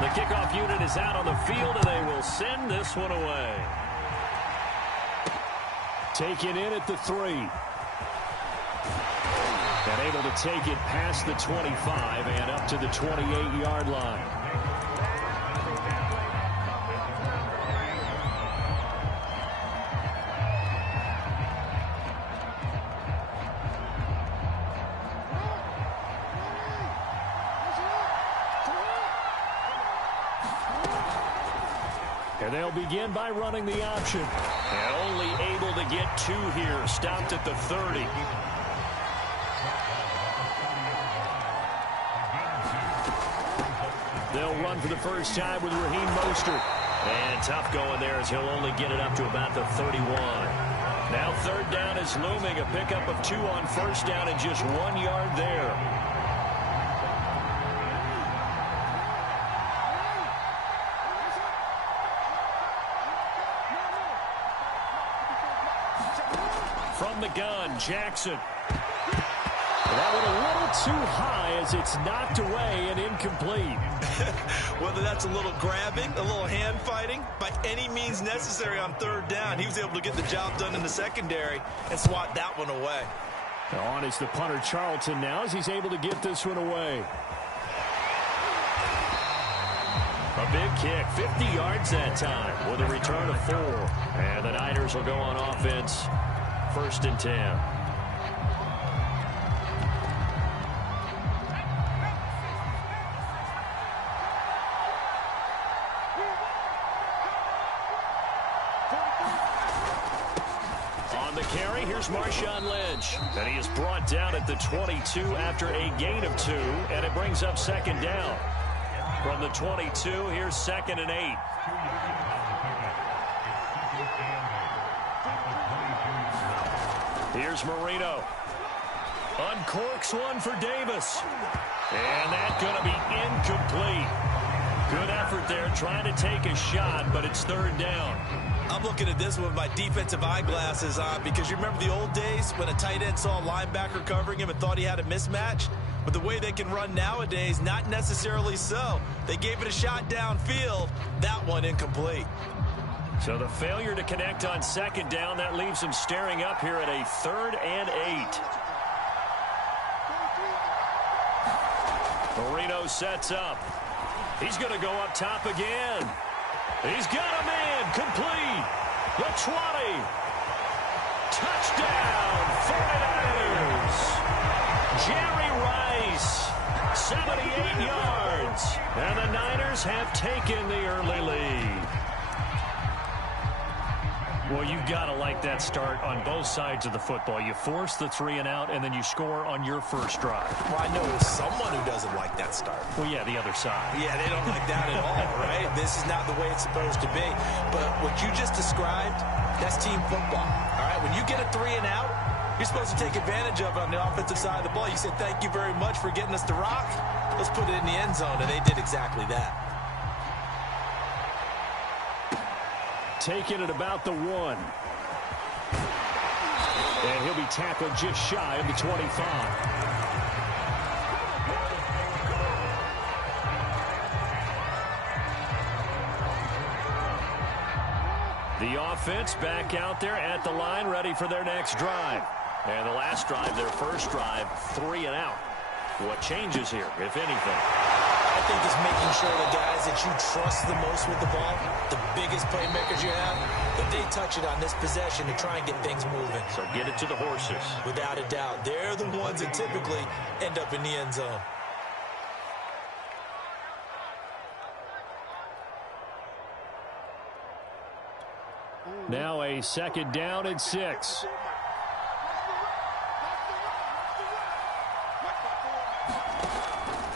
The kickoff unit is out on the field, and they will send this one away. Taken in at the 3. And able to take it past the 25 and up to the 28-yard line. And they'll begin by running the option. And only able to get 2 here. Stopped at the 30. They'll run for the first time with Raheem Mostert. And tough going there as he'll only get it up to about the 31. Now 3rd down is looming. A pickup of 2 on 1st down and just 1 yard there. From the gun, Jackson. That one a little too high as it's knocked away and incomplete. Whether that's a little grabbing, a little hand fighting, by any means necessary on 3rd down, he was able to get the job done in the secondary and swat that one away. On is the punter Charlton now as he's able to get this one away. A big kick, 50 yards that time with a return of 4. And the Niners will go on offense. 1st and 10. On the carry, here's Marshawn Lynch. And he is brought down at the 22 after a gain of 2. And it brings up 2nd down. From the 22, here's 2nd and 8. Here's Marino. Uncorks one for Davis. And that's going to be incomplete. Good effort there trying to take a shot, but it's 3rd down. I'm looking at this with my defensive eyeglasses on because you remember the old days when a tight end saw a linebacker covering him and thought he had a mismatch? But the way they can run nowadays, not necessarily so. They gave it a shot downfield. That one incomplete. So the failure to connect on 2nd down, that leaves him staring up here at a 3rd and 8. Marino sets up. He's going to go up top again. He's got a man complete. The 20. Touchdown, 49ers. Jerry Rice, 78 yards. And the Niners have taken the early lead. Well, you've got to like that start on both sides of the football. You force the 3 and out, and then you score on your first drive. Well, I know someone who doesn't like that start. Well, yeah, the other side. Yeah, they don't like that at all, right? This is not the way it's supposed to be. But what you just described, that's team football, all right? When you get a 3 and out, you're supposed to take advantage of it on the offensive side of the ball. You said, thank you very much for getting us the rock. Let's put it in the end zone, and they did exactly that. Taken at about the 1. And he'll be tackled just shy of the 25. The offense back out there at the line, ready for their next drive. And the last drive, their first drive, 3 and out. What changes here, if anything? I think it's making sure the guys that you trust the most with the ball, the biggest playmakers you have, that they touch it on this possession to try and get things moving. So get it to the horses. Without a doubt. They're the ones that typically end up in the end zone. Now a 2nd down and 6.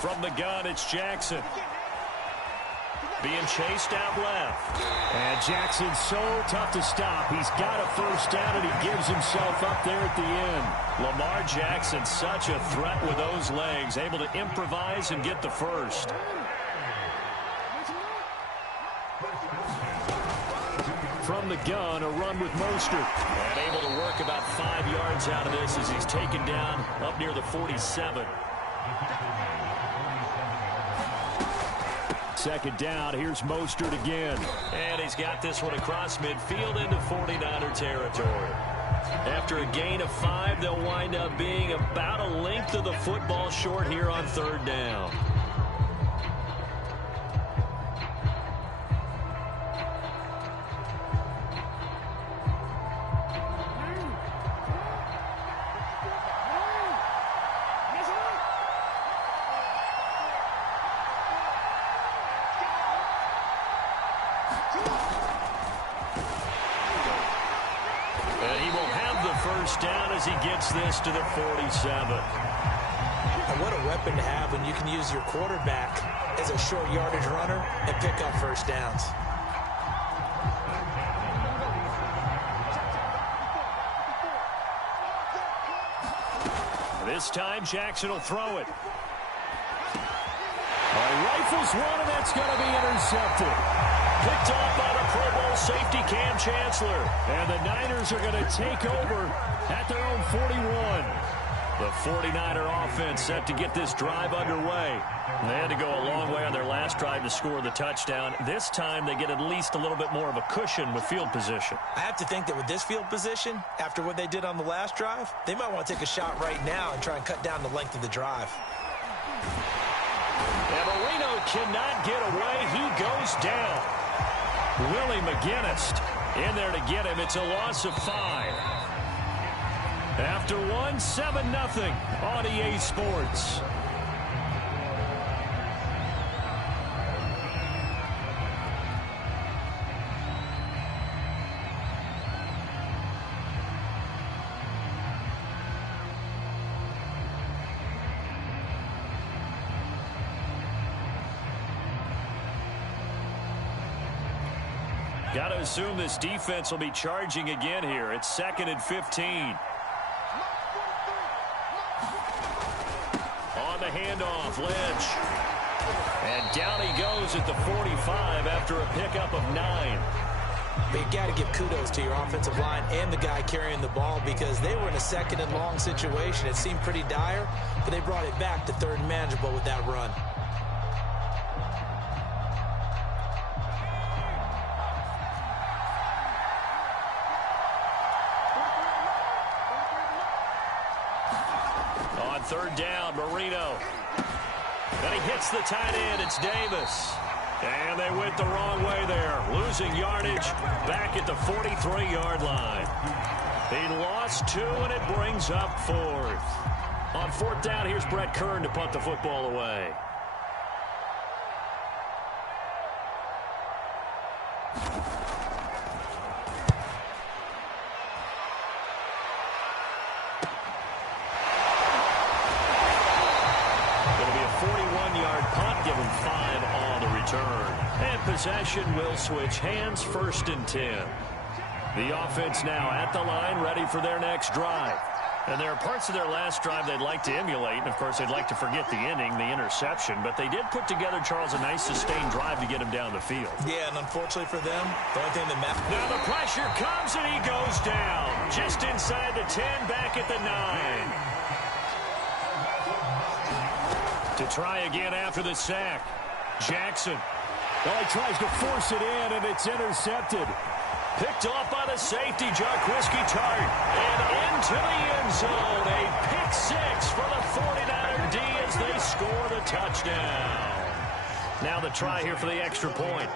From the gun, it's Jackson. Being chased out left. And Jackson's so tough to stop. He's got a first down, and he gives himself up there at the end. Lamar Jackson, such a threat with those legs, able to improvise and get the first. From the gun, a run with Mostert. And able to work about 5 yards out of this as he's taken down up near the 47. second down. Here's Mostert again. And he's got this one across midfield into 49er territory. After a gain of 5, they'll wind up being about a length of the football short here on third down. Down as he gets this to the 47. And what a weapon to have when you can use your quarterback as a short yardage runner and pick up first downs. This time Jackson will throw it. Rifles one, and that's going to be intercepted. Picked off by the Pro Bowl safety Cam Chancellor. And the Niners are going to take over at their own 41. The 49er offense set to get this drive underway. They had to go a long way on their last drive to score the touchdown. This time they get at least a little bit more of a cushion with field position. I have to think that with this field position, after what they did on the last drive, they might want to take a shot right now and try and cut down the length of the drive. And Marino cannot get away. He goes down. Willie McGinnis in there to get him. It's a loss of 5. After 1, 7-0 on EA Sports. Got to assume this defense will be charging again here. It's 2nd and 15. On the handoff, Lynch. And down he goes at the 45 after a pickup of 9. But you got to give kudos to your offensive line and the guy carrying the ball because they were in a 2nd and long situation. It seemed pretty dire, but they brought it back to 3rd and manageable with that run. On 3rd down, Marino. And he hits the tight end. It's Davis. And they went the wrong way there. Losing yardage back at the 43-yard line. He lost 2, and it brings up 4th. On 4th down, here's Brett Kern to punt the football away. And possession will switch hands, 1st and 10. The offense now at the line, ready for their next drive. And there are parts of their last drive they'd like to emulate. And, of course, they'd like to forget the ending, the interception. But they did put together, Charles, a nice sustained drive to get him down the field. Yeah, and unfortunately for them, the only thing that matters. Now the pressure comes, and he goes down. Just inside the 10, back at the 9. To try again after the sack. Jackson. Well, he tries to force it in, and it's intercepted. Picked off by the safety, Jarquiski Tart. And into the end zone. A pick 6 for the 49er D as they score the touchdown. Now the try here for the extra point.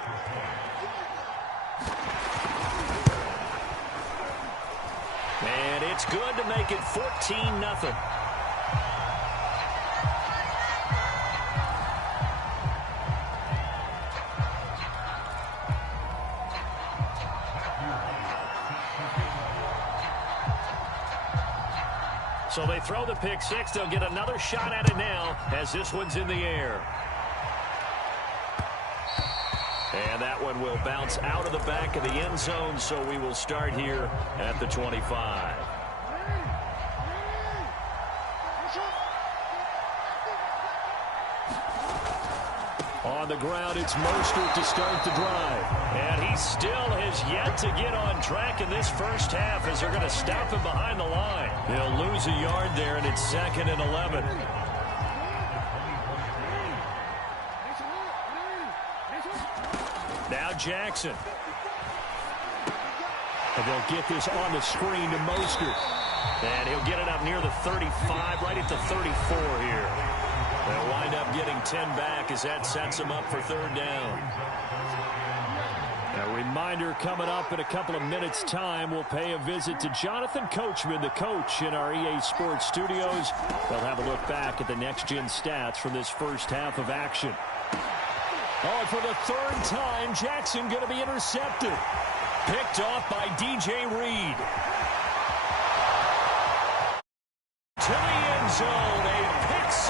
And it's good to make it 14-0. So they throw the pick 6. They'll get another shot at it now as this one's in the air. And that one will bounce out of the back of the end zone, so we will start here at the 25. On the ground, it's Mostert to start the drive. And he still has yet to get on track in this first half as they're going to stop him behind the line. He'll lose a yard there, and it's 2nd and 11. Now Jackson. And they'll get this on the screen to Mostert. And he'll get it up near the 35, right at the 34 here. They'll wind up getting 10 back as that sets them up for third down. A reminder coming up in a couple of minutes' time. We'll pay a visit to Jonathan Coachman, the coach in our EA Sports studios. They'll have a look back at the next-gen stats from this first half of action. Oh, and for the third time, Jackson going to be intercepted. Picked off by DJ Reed.